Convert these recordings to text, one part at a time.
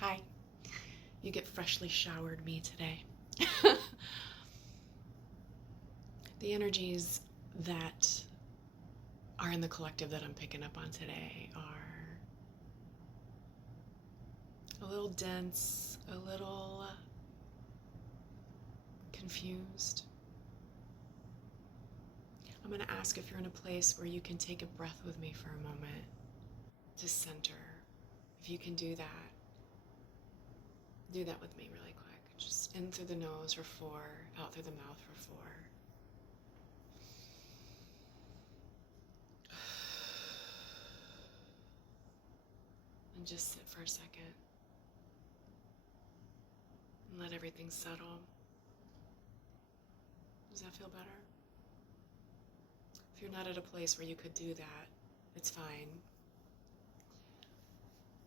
Hi. You get freshly showered me today. The energies that are in the collective that I'm picking up on today are a little dense, a little confused. I'm going to ask if you're in a place where you can take a breath with me for a moment to center. If you can do that with me really quick. Just in through the nose for 4, out through the mouth for 4. And just sit for a second and let everything settle. Does that feel better? If you're not at a place where you could do that, it's fine.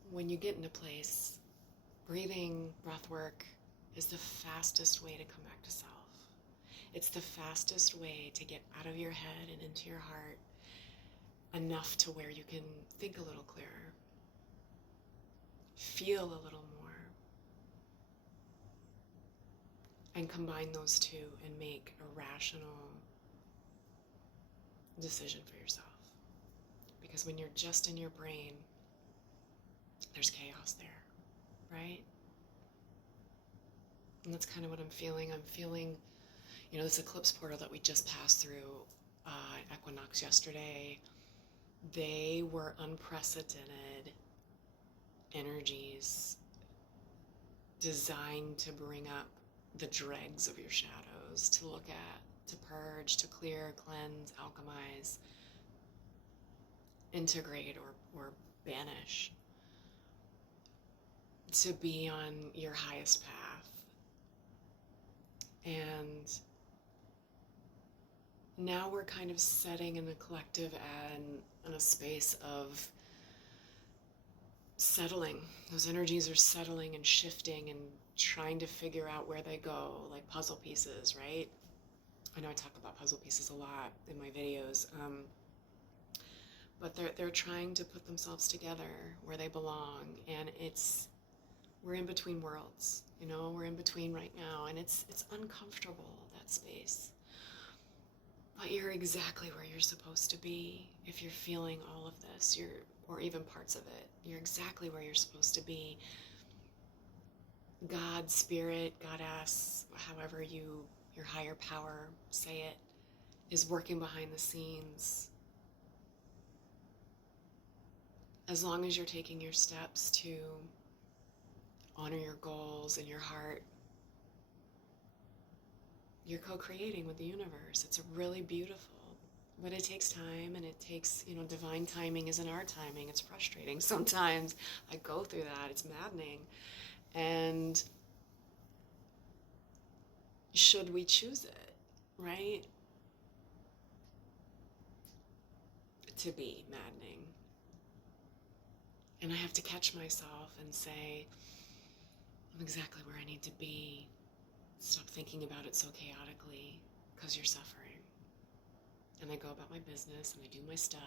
When you get in a place, breathing, breath work is the fastest way to come back to self. It's the fastest way to get out of your head and into your heart enough to where you can think a little clearer, feel a little more, and combine those two and make a rational decision for yourself. Because when you're just in your brain, there's chaos there, right? And that's kind of what I'm feeling. I'm feeling, this eclipse portal that we just passed through Equinox yesterday, they were unprecedented energies designed to bring up the dregs of your shadows, to look at, to purge, to clear, cleanse, alchemize, integrate, or banish, to be on your highest path. And now we're kind of setting in the collective and in a space of settling. Those energies are settling and shifting and trying to figure out where they go, like puzzle pieces, right? I know I talk about puzzle pieces a lot in my videos, but they're trying to put themselves together where they belong, and we're in between worlds, we're in between right now, and it's uncomfortable, that space. But you're exactly where you're supposed to be if you're feeling all of this, or even parts of it. You're exactly where you're supposed to be. God, spirit, goddess, however your higher power, say it, is working behind the scenes. As long as you're taking your steps to honor your goals in your heart, you're co-creating with the universe. It's really beautiful, but it takes time, and it takes, divine timing isn't our timing. It's frustrating sometimes. I go through that. It's maddening. And should we choose it, right? To be maddening. And I have to catch myself and say, I'm exactly where I need to be. Stop thinking about it so chaotically, because you're suffering. And I go about my business, and I do my stuff,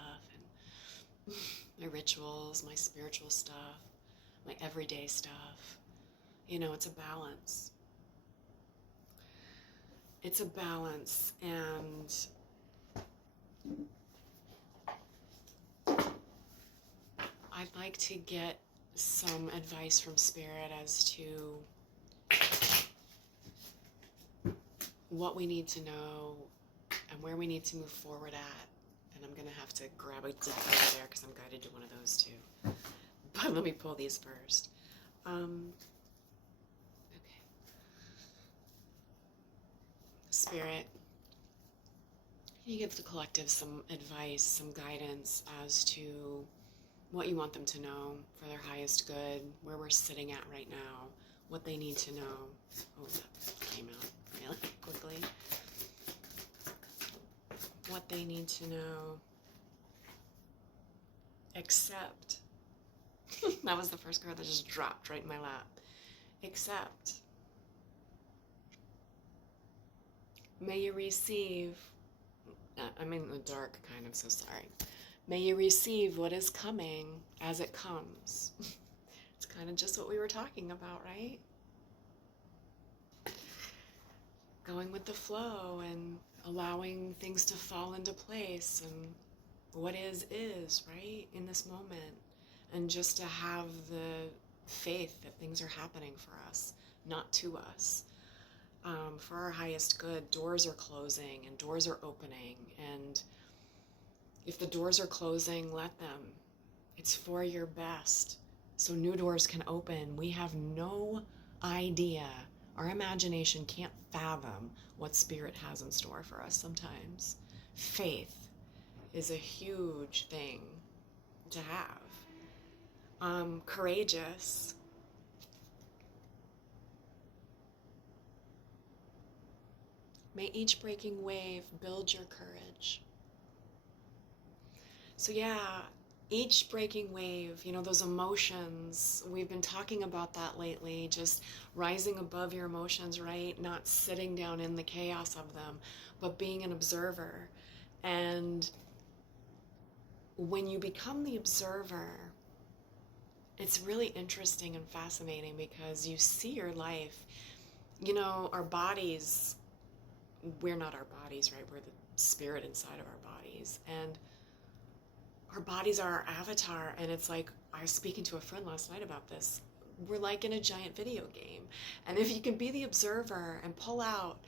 and my rituals, my spiritual stuff, my everyday stuff. It's a balance. It's a balance, and I'd like to get some advice from Spirit as to what we need to know and where we need to move forward at. And I'm going to have to grab a deck over there because I'm guided to one of those too. But let me pull these first. Okay. Spirit, can you give the collective some advice, some guidance as to what you want them to know for their highest good, where we're sitting at right now, what they need to know. Oh, that came out really quickly. What they need to know. Accept. That was the first card that just dropped right in my lap. Accept. May you receive, I'm in the dark kind of, so sorry. May you receive what is coming as it comes. It's kind of just what we were talking about, right? Going with the flow and allowing things to fall into place, and what is, right? In this moment. And just to have the faith that things are happening for us, not to us. For our highest good. Doors are closing and doors are opening, and if the doors are closing, let them. It's for your best, so new doors can open. We have no idea. Our imagination can't fathom what Spirit has in store for us sometimes. Faith is a huge thing to have. Courageous. May each breaking wave build your courage. So yeah, each breaking wave, you know, those emotions, we've been talking about that lately, just rising above your emotions, right? Not sitting down in the chaos of them, but being an observer. And when you become the observer, it's really interesting and fascinating because you see your life. You know, our bodies, we're not our bodies, right? We're the spirit inside of our bodies. And our bodies are our avatar. And it's like, I was speaking to a friend last night about this. We're like in a giant video game. And if you can be the observer and pull out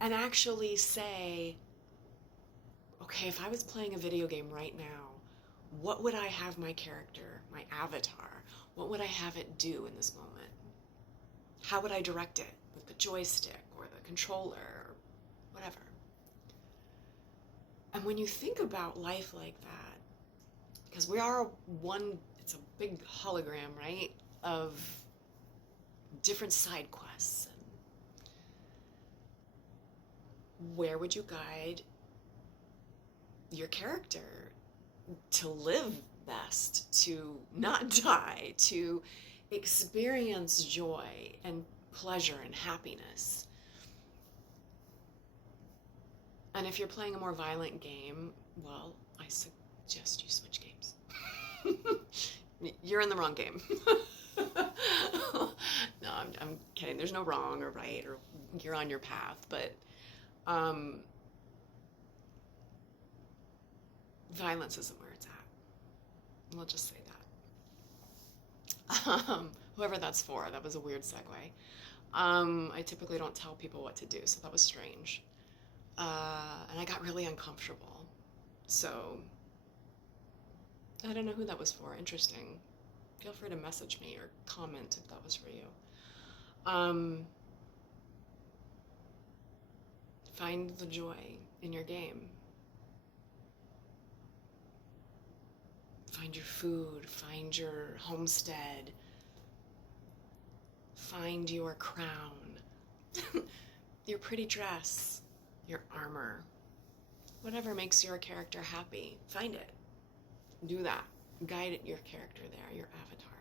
and actually say, okay, if I was playing a video game right now, what would I have my character, my avatar, what would I have it do in this moment? How would I direct it? With the joystick or the controller or whatever. And when you think about life like that, because we are one, it's a big hologram, right, of different side quests. And where would you guide your character to live best, to not die, to experience joy and pleasure and happiness? And if you're playing a more violent game, well, I suggest you switch games. You're in the wrong game. No, I'm kidding. There's no wrong or right, or you're on your path, but violence isn't where it's at. We'll just say that. Whoever that's for, that was a weird segue. I typically don't tell people what to do, so that was strange. And I got really uncomfortable. So, I don't know who that was for. Interesting. Feel free to message me or comment if that was for you. Find the joy in your game. Find your food, find your homestead, find your crown, your pretty dress, your armor, whatever makes your character happy. Find it. Do that. Guide your character there, your avatar.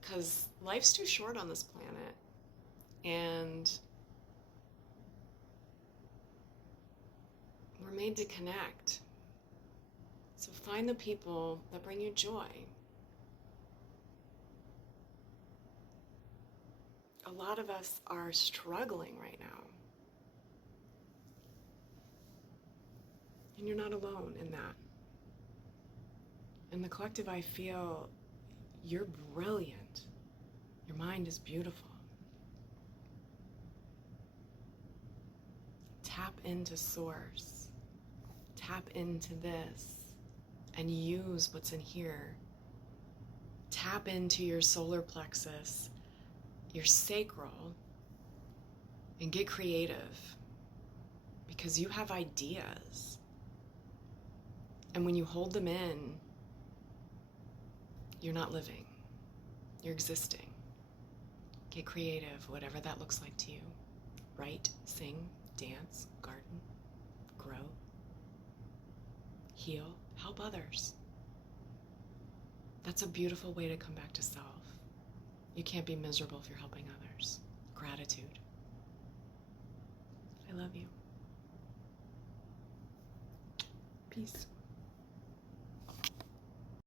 Because life's too short on this planet, and we're made to connect. So find the people that bring you joy. A lot of us are struggling right now. And you're not alone in that. In the collective, I feel you're brilliant. Your mind is beautiful. Tap into source. Tap into this. And use what's in here. Tap into your solar plexus, your sacral, and get creative. Because you have ideas. And when you hold them in, you're not living. You're existing. Get creative, whatever that looks like to you. Write, sing, dance, garden, grow, heal, help others. That's a beautiful way to come back to self. You can't be miserable if you're helping others. Gratitude. I love you. Peace.